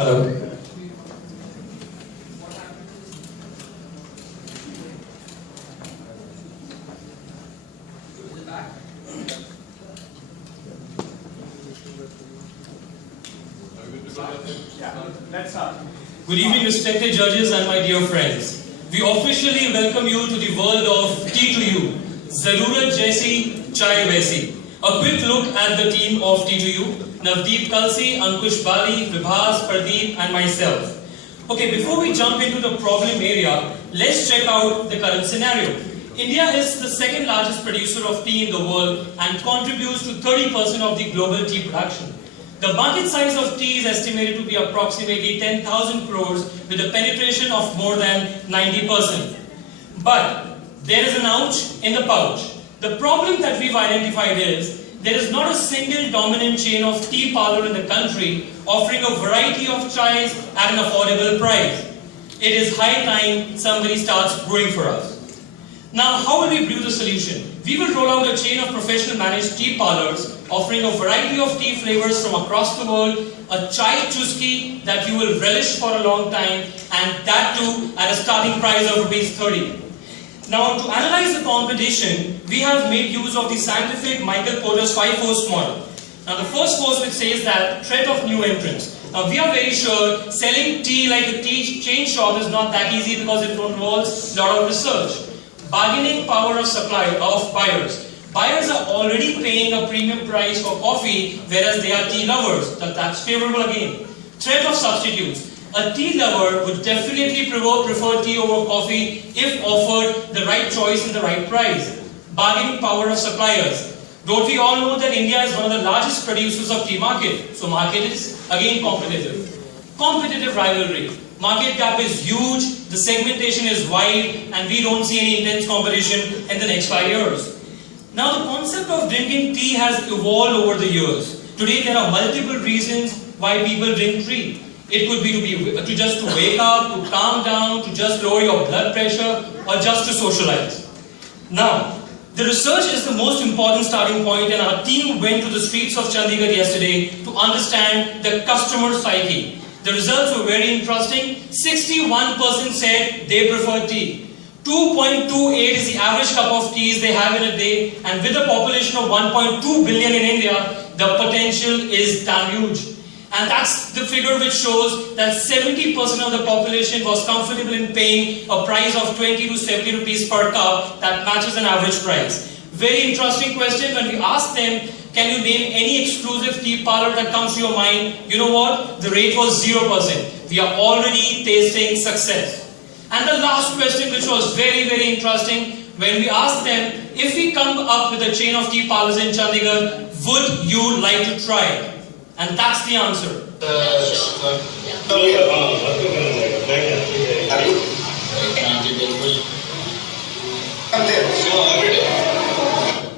Hello. Let's start. Good evening, respected judges and my dear friends. We officially welcome you to the world of Tea to You. Zarurat Jaisi, Chai Vaisi. A quick look at the team of Tea to You. Navdeep Kalsi, Ankush Bali, Vibhas, Pradeep and myself. Okay, before we jump into the problem area, let's check out the current scenario. India is the second largest producer of tea in the world and contributes to 30% of the global tea production. The market size of tea is estimated to be approximately 10,000 crores with a penetration of more than 90%. But there is an ouch in the pouch. The problem that we've identified is there is not a single dominant chain of tea parlor in the country offering a variety of chais at an affordable price. It is high time somebody starts brewing for us. Now, how will we brew the solution? We will roll out a chain of professional managed tea parlors offering a variety of tea flavors from across the world, a chai chusky that you will relish for a long time, and that too at a starting price of ₹30. Now, to analyze the competition, we have made use of the scientific Michael Porter's 5-force model. Now, the first force which says that threat of new entrants. Now, we are very sure selling tea like a tea chain shop is not that easy because it involves a lot of research. Bargaining power of supply of buyers. Buyers are already paying a premium price for coffee, whereas they are tea lovers. That's favorable again. Threat of substitutes. A tea lover would definitely prefer tea over coffee if offered the right choice and the right price. Bargaining power of suppliers. Don't we all know that India is one of the largest producers of tea market? So market is again competitive. Competitive rivalry. Market gap is huge, the segmentation is wide, and we don't see any intense competition in the next 5 years. Now, the concept of drinking tea has evolved over the years. Today, there are multiple reasons why people drink tea. It could be to just wake up, to calm down, to just lower your blood pressure, or just to socialize. Now, the research is the most important starting point, and our team went to the streets of Chandigarh yesterday to understand the customer psyche. The results were very interesting. 61% said they prefer tea. 2.28 is the average cup of teas they have in a day, and with a population of 1.2 billion in India, the potential is damn huge. And that's the figure which shows that 70% of the population was comfortable in paying a price of 20 to 70 rupees per cup that matches an average price. Very interesting question. When we asked them, can you name any exclusive tea parlor that comes to your mind? You know what? The rate was 0%. We are already tasting success. And the last question, which was very, very interesting, when we asked them, if we come up with a chain of tea parlors in Chandigarh, would you like to try it? And that's the answer.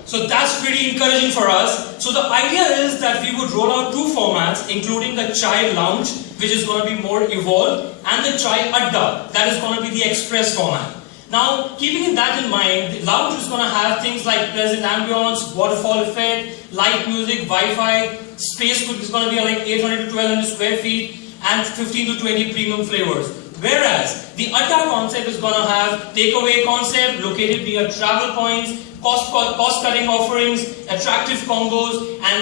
So that's pretty encouraging for us. So the idea is that we would roll out 2 formats, including the Chai Lounge, which is going to be more evolved, and the Chai Adda, that is going to be the express format. Now, keeping that in mind, the lounge is going to have things like pleasant ambience, waterfall effect, light music, Wi-Fi, space is going to be like 800 to 1200 square feet, and 15 to 20 premium flavors. Whereas the Adda concept is going to have takeaway concept located near travel points, cost-cutting offerings, attractive combos, and